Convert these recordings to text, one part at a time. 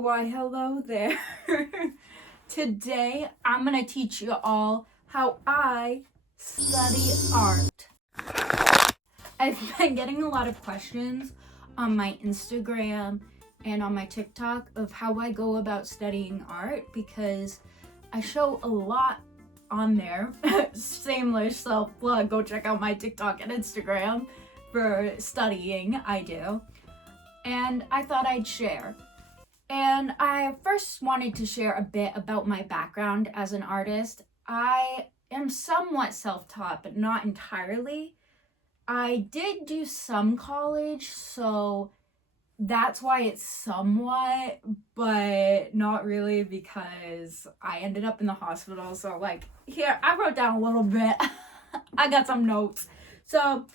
Why, hello there. Today, I'm going to teach you all how I study art. I've been getting a lot of questions on my Instagram and on my TikTok of how I go about studying art because I show a lot on there. Shameless self-plug, go check out my TikTok and Instagram for studying, I do. And I thought I'd share. And I first wanted to share a bit about my background as an artist. I am somewhat self-taught, but not entirely. I did do some college, so that's why it's somewhat, but not really because I ended up in the hospital. So here, I wrote down a little bit. I got some notes. So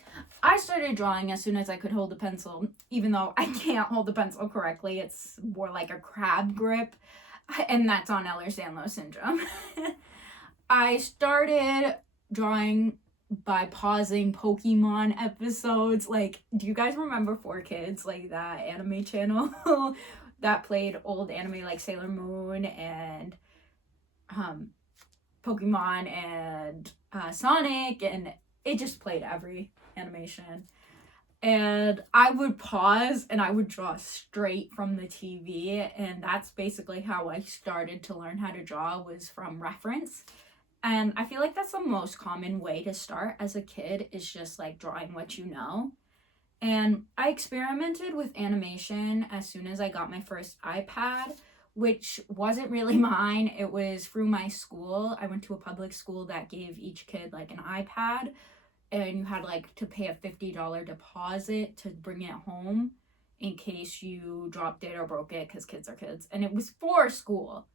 I started drawing as soon as I could hold a pencil, even though I can't hold the pencil correctly. It's more like a crab grip, and that's on Ehlers-Danlos syndrome. I started drawing by pausing Pokemon episodes. Do you guys remember 4Kids, that anime channel that played old anime like Sailor Moon and Pokemon and Sonic, and it just played every animation. And I would pause and I would draw straight from the TV, and that's basically how I started to learn how to draw, was from reference. And I feel like that's the most common way to start as a kid, is just drawing what you know. And I experimented with animation as soon as I got my first iPad, which wasn't really mine. It was through my school. I went to a public school that gave each kid an iPad, and you had to pay a $50 deposit to bring it home in case you dropped it or broke it, because kids are kids. And it was for school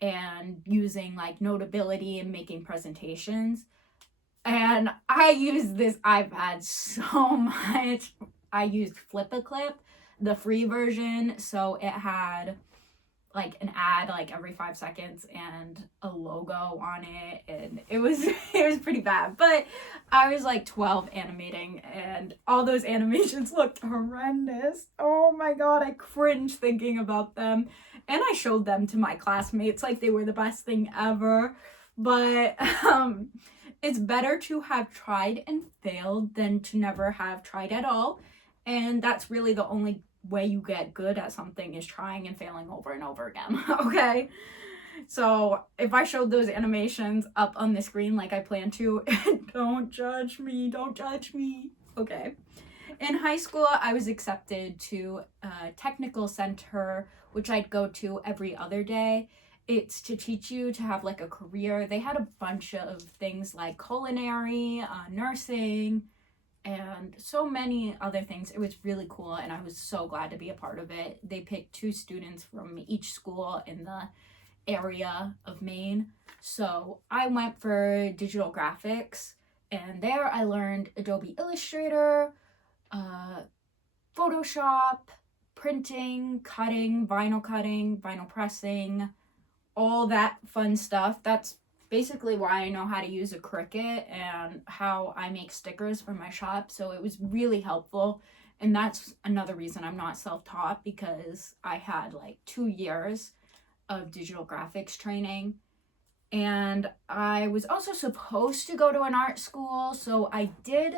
and using Notability and making presentations. And I used this iPad so much. I used Flip-a-Clip, the free version, so it had an ad every 5 seconds and a logo on it, and it was pretty bad. But I was 12 animating, and all those animations looked horrendous. Oh my god, I cringe thinking about them. And I showed them to my classmates like they were the best thing ever. But it's better to have tried and failed than to never have tried at all. And that's really the only way you get good at something, is trying and failing over and over again. Okay, so if I showed those animations up on the screen like I plan to, don't judge me, okay. In high school, I was accepted to a technical center, which I'd go to every other day. It's to teach you to have a career. They had a bunch of things like culinary, nursing, and so many other things. It was really cool, and I was so glad to be a part of it. They picked 2 students from each school in the area of Maine. So I went for digital graphics, and there I learned Adobe Illustrator, Photoshop, printing, cutting, vinyl pressing, all that fun stuff. That's basically why I know how to use a Cricut and how I make stickers for my shop. So it was really helpful. And that's another reason I'm not self-taught, because I had 2 years of digital graphics training. And I was also supposed to go to an art school. So I did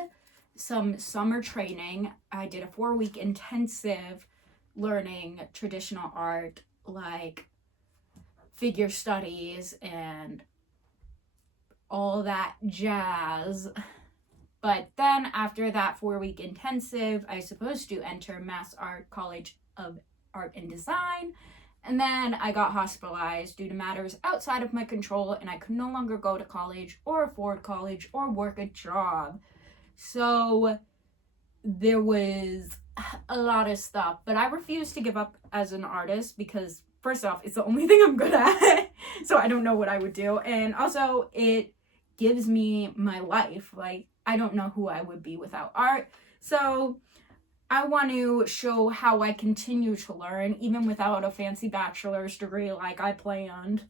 some summer training. I did a 4-week intensive learning traditional art, figure studies and all that jazz. But then after that 4-week intensive, I was supposed to enter Mass Art College of Art and Design, and then I got hospitalized due to matters outside of my control, and I could no longer go to college or afford college or work a job. So there was a lot of stuff, but I refused to give up as an artist because, first off, it's the only thing I'm good at, so I don't know what I would do, and also it gives me my life. I don't know who I would be without art. So I want to show how I continue to learn, even without a fancy bachelor's degree like I planned.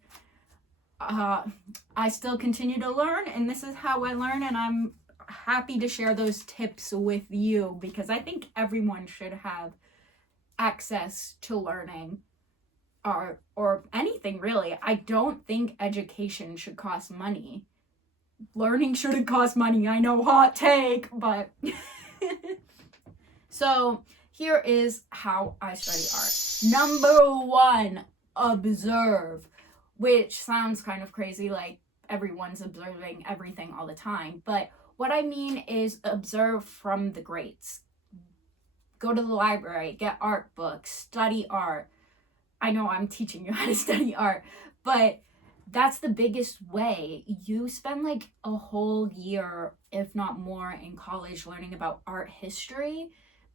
I still continue to learn, and this is how I learn, and I'm happy to share those tips with you, because I think everyone should have access to learning. art or anything really. I don't think education should cost money. Learning shouldn't cost money. I know, hot take, but so here is how I study art. Number one, observe, which sounds kind of crazy, like everyone's observing everything all the time. But what I mean is observe from the greats. Go to the library, get art books, study art. I know I'm teaching you how to study art, but that's the biggest way. You spend like a whole year, if not more, in college learning about art history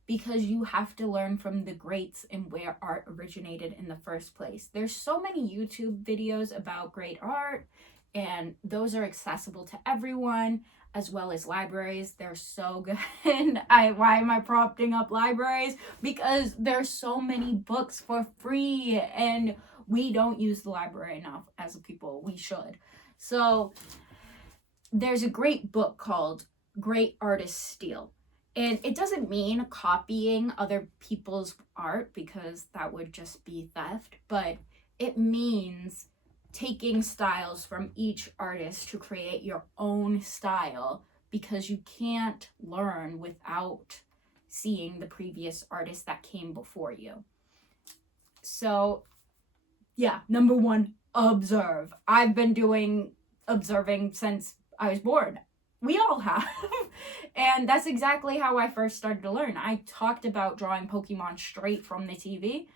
because you have to learn from the greats and where art originated in the first place. There's so many YouTube videos about great art, and those are accessible to everyone, as well as libraries. They're so good. Why am I propping up libraries? Because there's so many books for free, and we don't use the library enough as a people. We should. So there's a great book called Great Artists Steal. And it doesn't mean copying other people's art because that would just be theft, but it means taking styles from each artist to create your own style, because you can't learn without seeing the previous artists that came before you. So yeah, number one, observe. I've been doing observing since I was born. We all have. And that's exactly how I first started to learn. I talked about drawing Pokemon straight from the TV.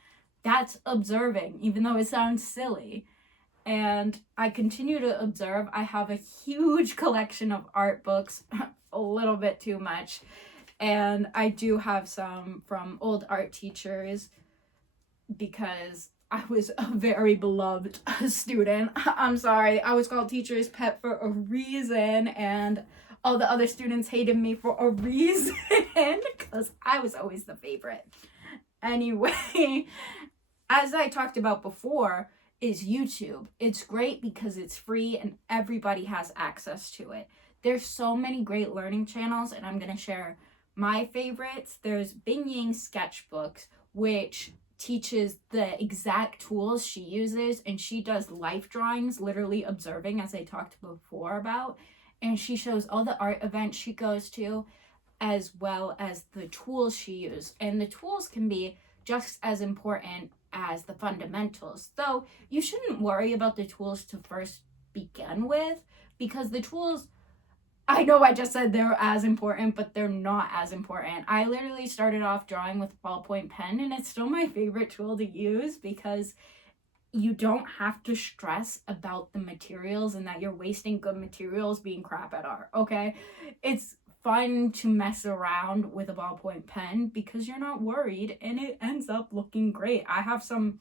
That's observing, even though it sounds silly. And I continue to observe. I have a huge collection of art books, a little bit too much. And I do have some from old art teachers because I was a very beloved student. I'm sorry, I was called teacher's pet for a reason, and all the other students hated me for a reason because I was always the favorite. Anyway, as I talked about before, is YouTube. It's great because it's free and everybody has access to it. There's so many great learning channels, and I'm going to share my favorites. There's Bing Ying's sketchbooks, which teaches the exact tools she uses, and she does life drawings, literally observing, as I talked before about, and she shows all the art events she goes to as well as the tools she used. And the tools can be just as important as the fundamentals, though you shouldn't worry about the tools to first begin with, because the tools, I know I just said they're as important, but they're not as important. I literally started off drawing with a ballpoint pen, and it's still my favorite tool to use because you don't have to stress about the materials and that you're wasting good materials being crap at art, okay? It's fun to mess around with a ballpoint pen because you're not worried and it ends up looking great. I have some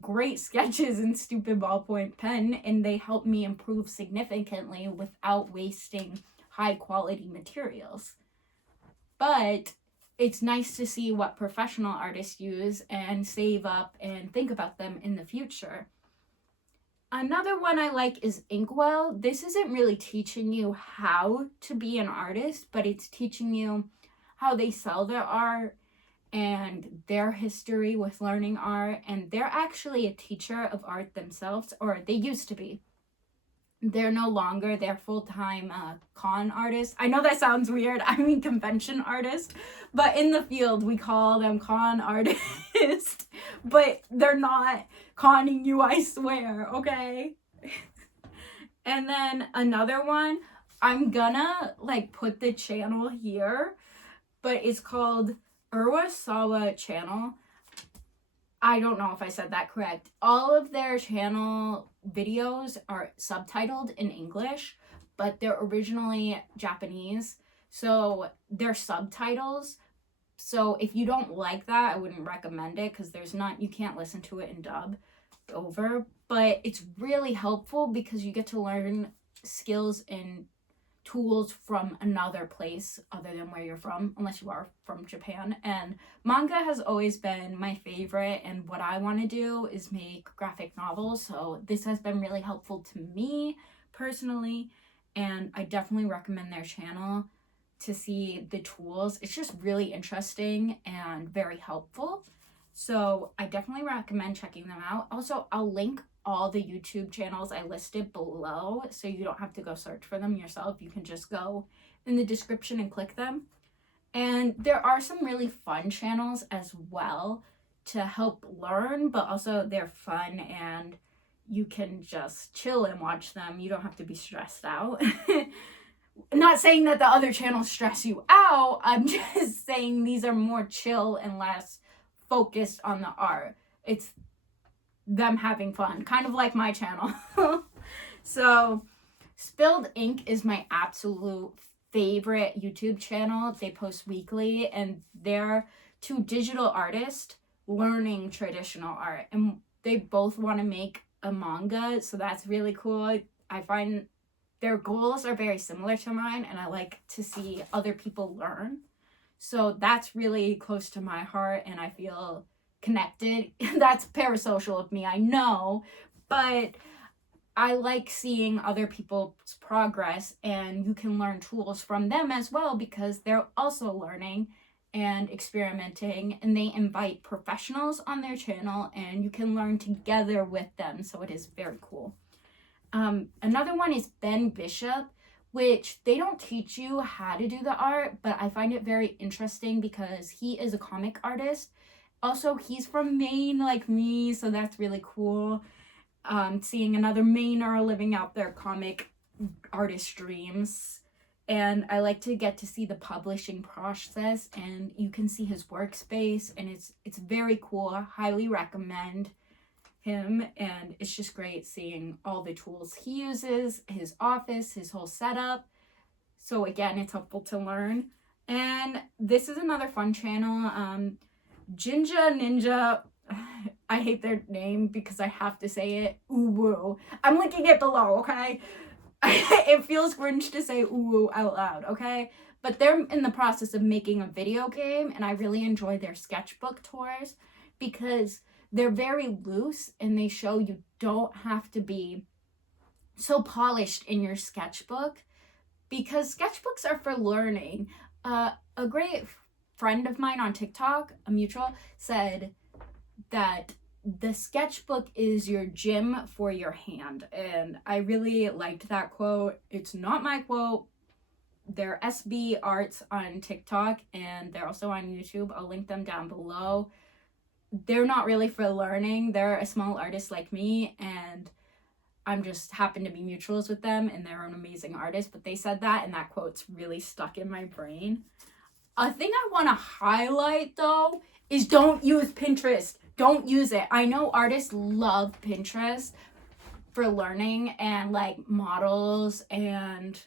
great sketches in stupid ballpoint pen, and they help me improve significantly without wasting high quality materials. But it's nice to see what professional artists use and save up and think about them in the future. Another one I like is Inkwell. This isn't really teaching you how to be an artist, but it's teaching you how they sell their art and their history with learning art. And they're actually a teacher of art themselves, or they used to be. They're no longer. They're full-time con artists. I know that sounds weird. I mean convention artists. But in the field, we call them con artists. But they're not conning you, I swear, okay? And then another one, I'm gonna put the channel here, but it's called Urasawa Channel. I don't know if I said that correct. All of their channel videos are subtitled in English, but they're originally Japanese, so they're subtitles. So if you don't like that, I wouldn't recommend it because you can't listen to it in dub over, but it's really helpful because you get to learn skills and tools from another place other than where you're from, unless you are from Japan. And manga has always been my favorite, and what I want to do is make graphic novels, so this has been really helpful to me personally, and I definitely recommend their channel to see the tools. It's just really interesting and very helpful. So I definitely recommend checking them out. Also, I'll link all the YouTube channels I listed below, so you don't have to go search for them yourself. You can just go in the description and click them. And there are some really fun channels as well to help learn, but also they're fun and you can just chill and watch them. You don't have to be stressed out. Not saying that the other channels stress you out. I'm just saying these are more chill and less focused on the art. It's them having fun, kind of like my channel. So Spilled Ink is my absolute favorite YouTube channel. They post weekly, and they're two digital artists learning traditional art, and they both want to make a manga, so that's really cool. I find their goals are very similar to mine, and I like to see other people learn. So that's really close to my heart, and I feel connected. That's parasocial of me, I know, but I like seeing other people's progress, and you can learn tools from them as well because they're also learning and experimenting, and they invite professionals on their channel and you can learn together with them. So it is very cool. Another one is Ben Bishop, which they don't teach you how to do the art, but I find it very interesting because he is a comic artist. Also, he's from Maine like me, so that's really cool. Seeing another Mainer living out their comic artist dreams. And I like to get to see the publishing process, and you can see his workspace, and it's very cool. I highly recommend him, and it's just great seeing all the tools he uses, his office, his whole setup. So again, it's helpful to learn. And this is another fun channel, Jinja Ninja. I hate their name because I have to say it. Ooh, I'm linking it below, okay? It feels cringe to say ooh out loud, okay? But they're in the process of making a video game, and I really enjoy their sketchbook tours because they're very loose and they show you don't have to be so polished in your sketchbook because sketchbooks are for learning. A great friend of mine on TikTok, a mutual, said that the sketchbook is your gym for your hand, and I really liked that quote. It's not my quote. They're SB Arts on TikTok, and they're also on YouTube. I'll link them down below. They're not really for learning. They're a small artist like me, and I'm just happen to be mutuals with them, and they're an amazing artist. But they said that, and that quote's really stuck in my brain. A thing I want to highlight, though, is don't use Pinterest. Don't use it. I know artists love Pinterest for learning and like models and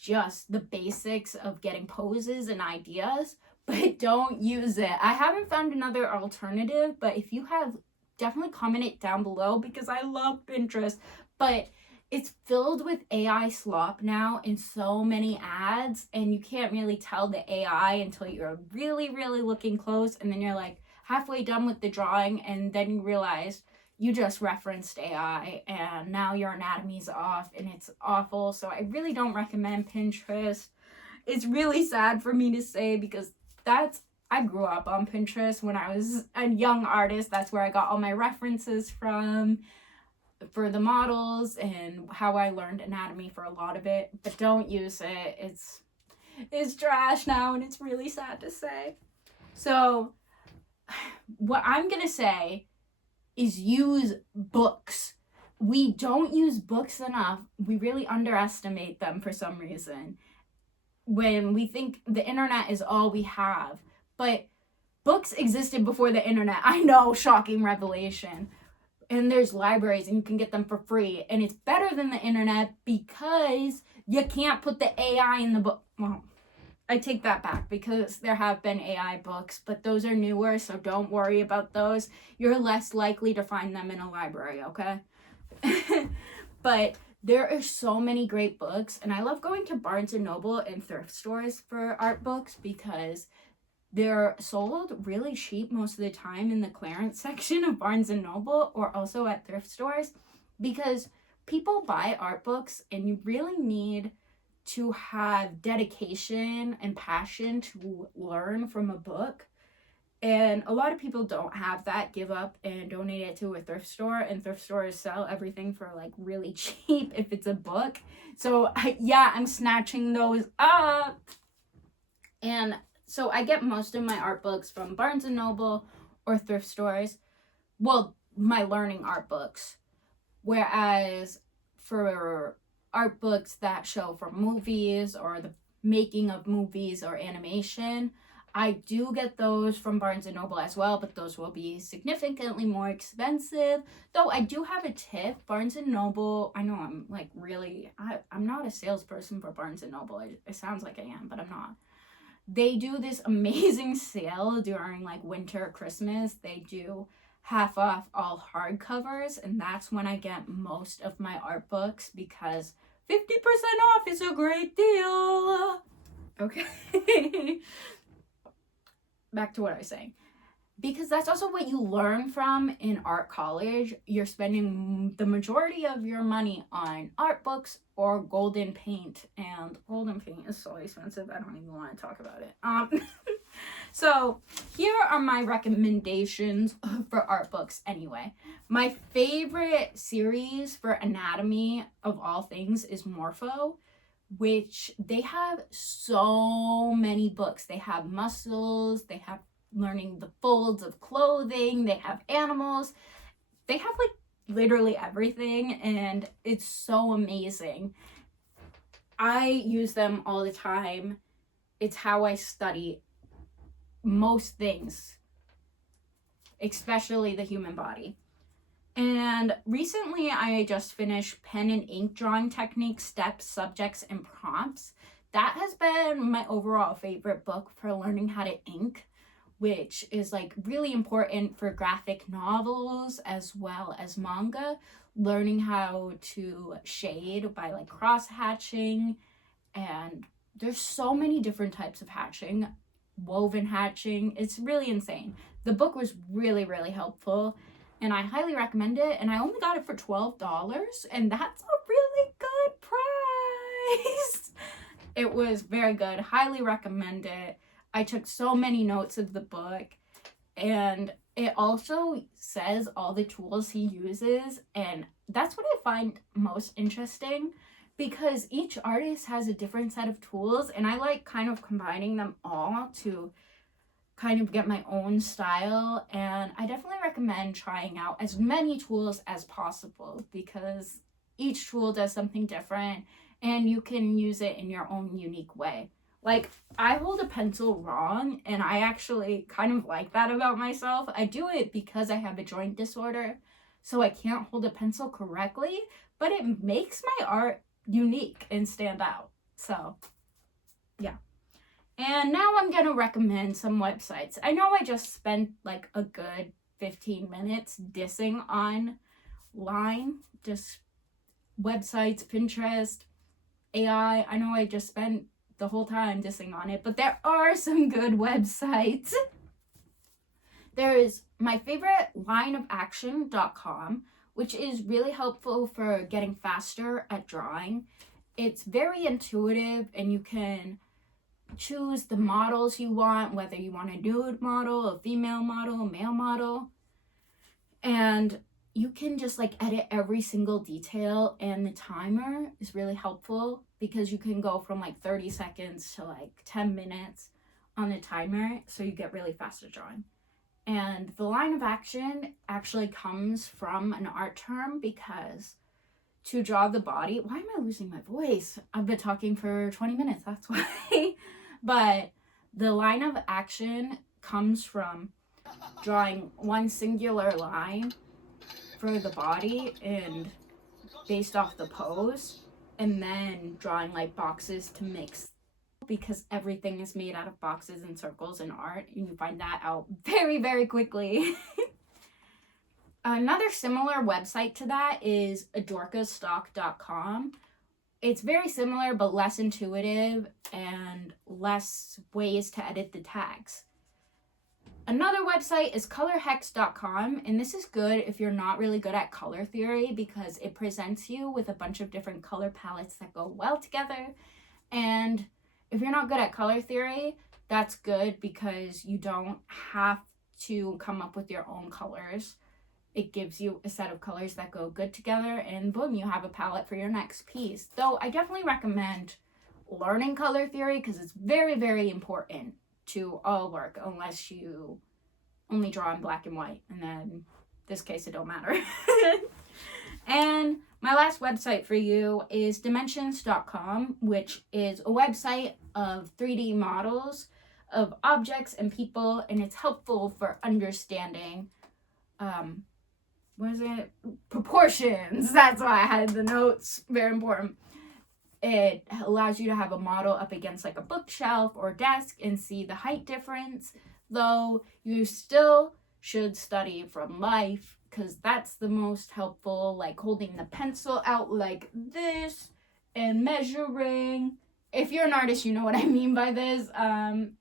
just the basics of getting poses and ideas, but don't use it. I haven't found another alternative, but if you have, definitely comment it down below because I love Pinterest, but it's filled with AI slop now in so many ads, and you can't really tell the AI until you're really, really looking close, and then you're like halfway done with the drawing, and then you realize you just referenced AI, and now your anatomy's off, and it's awful. So I really don't recommend Pinterest. It's really sad for me to say because I grew up on Pinterest when I was a young artist. That's where I got all my references from for the models and how I learned anatomy for a lot of it. But don't use it. It's trash now, and it's really sad to say. So what I'm gonna say is use books. We don't use books enough. We really underestimate them for some reason when we think the internet is all we have. But books existed before the internet. I know, shocking revelation. And there's libraries, and you can get them for free. And it's better than the internet because you can't put the AI in the book. Well, I take that back because there have been AI books, but those are newer, so don't worry about those. You're less likely to find them in a library, okay? But there are so many great books, and I love going to Barnes & Noble and thrift stores for art books because they're sold really cheap most of the time in the clearance section of Barnes & Noble or also at thrift stores because people buy art books, and you really need to have dedication and passion to learn from a book. And a lot of people don't have that, give up and donate it to a thrift store, and thrift stores sell everything for like really cheap if it's a book. So yeah, I'm snatching those up. And so I get most of my art books from Barnes and Noble or thrift stores. Well, my learning art books. Whereas for art books that show from movies or the making of movies or animation, I do get those from Barnes and Noble as well, but those will be significantly more expensive. Though I do have a tip, Barnes and Noble, I know I'm like really, I'm not a salesperson for Barnes and Noble. It sounds like I am, but I'm not. They do this amazing sale during like winter, Christmas. They do half off all hardcovers, and that's when I get most of my art books because 50% off is a great deal. Okay. Back to what I was saying. Because that's also what you learn from in art college. You're spending the majority of your money on art books or golden paint. And golden paint is so expensive, I don't even want to talk about it. So here are my recommendations for art books anyway. My favorite series for anatomy of all things is Morpho, which they have so many books. They have muscles, they have learning the folds of clothing, they have animals, they have like literally everything, and it's so amazing. I use them all the time. It's how I study most things, especially the human body. And recently I just finished Pen and Ink Drawing Techniques, Steps, Subjects, and Prompts. That has been my overall favorite book for learning how to ink, which is like really important for graphic novels as well as manga. Learning how to shade by like cross hatching, and there's so many different types of hatching, woven hatching. It's really insane. The book was really, really helpful, and I highly recommend it. And I only got it for $12, and that's a really good price. It was very good. Highly recommend it. I took so many notes of the book, and it also says all the tools he uses, and that's what I find most interesting because each artist has a different set of tools, and I like kind of combining them all to kind of get my own style. And I definitely recommend trying out as many tools as possible because each tool does something different and you can use it in your own unique way. Like, I hold a pencil wrong, and I actually kind of like that about myself. I do it because I have a joint disorder, so I can't hold a pencil correctly, but it makes my art unique and stand out. So, yeah. And now I'm going to recommend some websites. I know I just spent like a good 15 minutes dissing online, just websites, Pinterest, AI. I know I just spent the whole time dissing on it, but there are some good websites. There is my favorite lineofaction.com, which is really helpful for getting faster at drawing. It's very intuitive, and you can choose the models you want, whether you want a nude model, a female model, a male model, and you can just like edit every single detail. And the timer is really helpful because you can go from like 30 seconds to like 10 minutes on the timer, so you get really fast at drawing. And the line of action actually comes from an art term because to draw the body, why am I losing my voice? I've been talking for 20 minutes, that's why. But the line of action comes from drawing one singular line for the body and based off the pose, and then drawing like boxes to mix, because everything is made out of boxes and circles in art, and you find that out very, very quickly. Another similar website to that is adorkastock.com. It's very similar but less intuitive and less ways to edit the tags. Another website is colorhex.com, and this is good if you're not really good at color theory because it presents you with a bunch of different color palettes that go well together. And if you're not good at color theory, that's good because you don't have to come up with your own colors. It gives you a set of colors that go good together, and boom, you have a palette for your next piece. Though I definitely recommend learning color theory because it's very, very important to all work, unless you only draw in black and white, and then in this case it don't matter. And my last website for you is dimensions.com, which is a website of 3D models of objects and people, and it's helpful for understanding proportions. That's why I had the notes. Very important. It allows you to have a model up against like a bookshelf or desk and see the height difference, though you still should study from life because that's the most helpful, like holding the pencil out like this and measuring. If you're an artist, you know what I mean by this.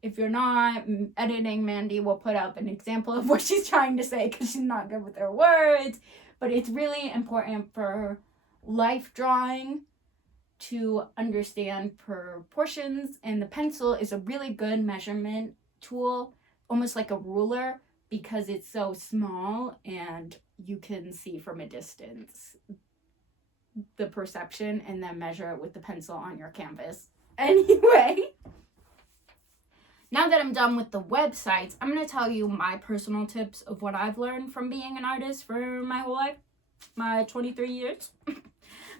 If you're not, editing Mandy will put up an example of what she's trying to say because she's not good with her words. But it's really important for life drawing to understand proportions, and the pencil is a really good measurement tool, almost like a ruler, because it's so small and you can see from a distance the perception and then measure it with the pencil on your canvas. Anyway, now that I'm done with the websites, I'm going to tell you my personal tips of what I've learned from being an artist for my whole life, my 23 years.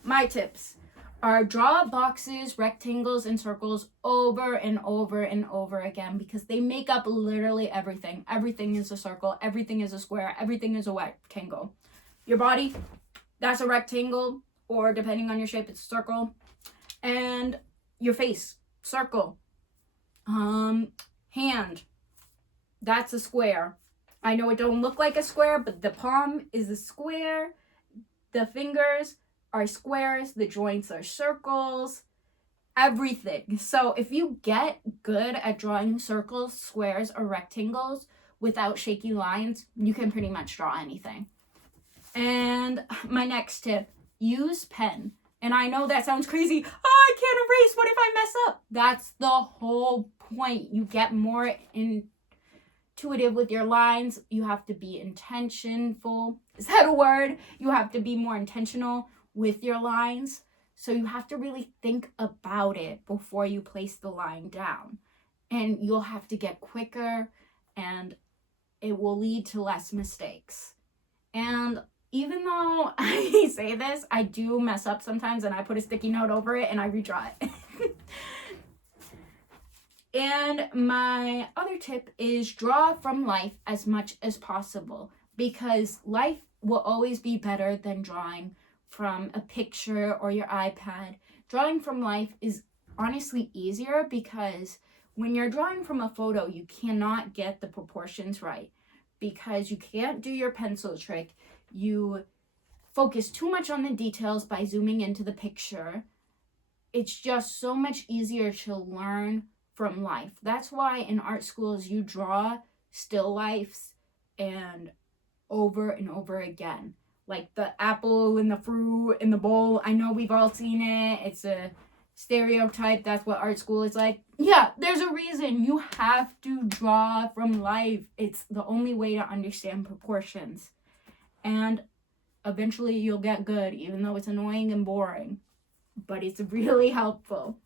My tips are draw boxes, rectangles, and circles over and over and over again because they make up literally everything. Everything is a circle, everything is a square, everything is a rectangle. Your body, that's a rectangle, or depending on your shape, it's a circle. And your face, circle. Hand, that's a square. I know it don't look like a square, but the palm is a square. The fingers are squares. The joints are circles. Everything. So if you get good at drawing circles, squares, or rectangles without shaky lines, you can pretty much draw anything. And my next tip, use pen. And I know that sounds crazy. Oh, I can't erase. What if I mess up? That's the whole point. You get more intuitive with your lines. You have to be intentionful. Is that a word? You have to be more intentional with your lines. So you have to really think about it before you place the line down. And you'll have to get quicker, and it will lead to less mistakes. And even though I say this, I do mess up sometimes, and I put a sticky note over it and I redraw it. And my other tip is draw from life as much as possible, because life will always be better than drawing from a picture or your iPad. Drawing from life is honestly easier because when you're drawing from a photo, you cannot get the proportions right because you can't do your pencil trick. You focus too much on the details by zooming into the picture. It's just so much easier to learn from life. That's why in art schools you draw still lifes and over again. Like the apple and the fruit in the bowl. I know we've all seen it. It's a stereotype. That's what art school is like. Yeah, there's a reason. You have to draw from life. It's the only way to understand proportions. And eventually you'll get good, even though it's annoying and boring. But it's really helpful.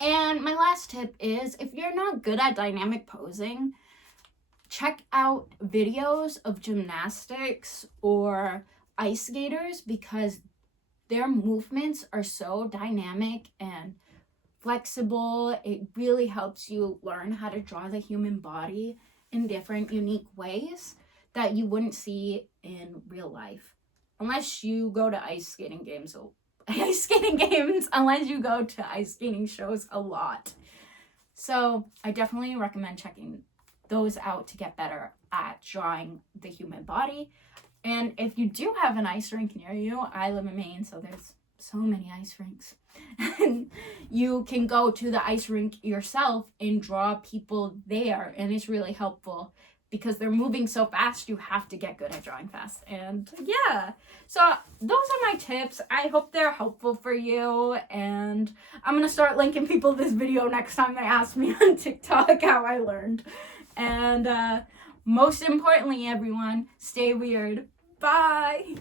And my last tip is, if you're not good at dynamic posing, check out videos of gymnastics or ice skaters because their movements are so dynamic and flexible. It really helps you learn how to draw the human body in different, unique ways that you wouldn't see in real life. Unless you go to ice skating games, unless you go to ice skating shows a lot. So I definitely recommend checking those out to get better at drawing the human body. And if you do have an ice rink near you, I live in Maine, so there's so many ice rinks. You can go to the ice rink yourself and draw people there, and it's really helpful because they're moving so fast. You have to get good at drawing fast. And yeah, so those are my tips. I hope they're helpful for you, and I'm gonna start linking people this video next time they ask me on TikTok how I learned. And most importantly, everyone, stay weird. Bye.